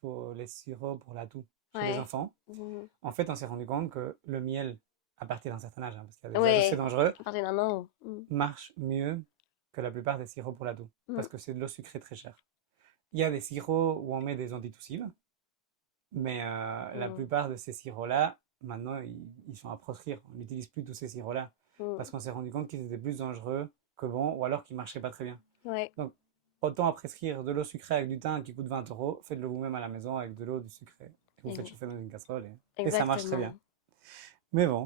pour les sirops pour la toux chez les Ouais. enfants, Mhm. en fait, on s'est rendu compte que le miel, à partir d'un certain âge, hein, parce qu'il y a des âges assez Ouais, dangereux, à partir d'un an. Mhm. marche mieux que la plupart des sirops pour la toux, Mhm. parce que c'est de l'eau sucrée très chère. Il y a des sirops où on met des antitussives, mais la Mhm. plupart de ces sirops-là, maintenant, ils sont à proscrire. On n'utilise plus tous ces sirops-là, Mhm. parce qu'on s'est rendu compte qu'ils étaient plus dangereux que bons, ou alors qu'ils marchaient pas très bien. Ouais, Donc, autant à prescrire de l'eau sucrée avec du thym qui coûte 20 euros, faites-le vous-même à la maison avec de l'eau, du sucré. Et vous faites ex- chauffer dans une casserole et ça marche très bien. exactement. Mais bon,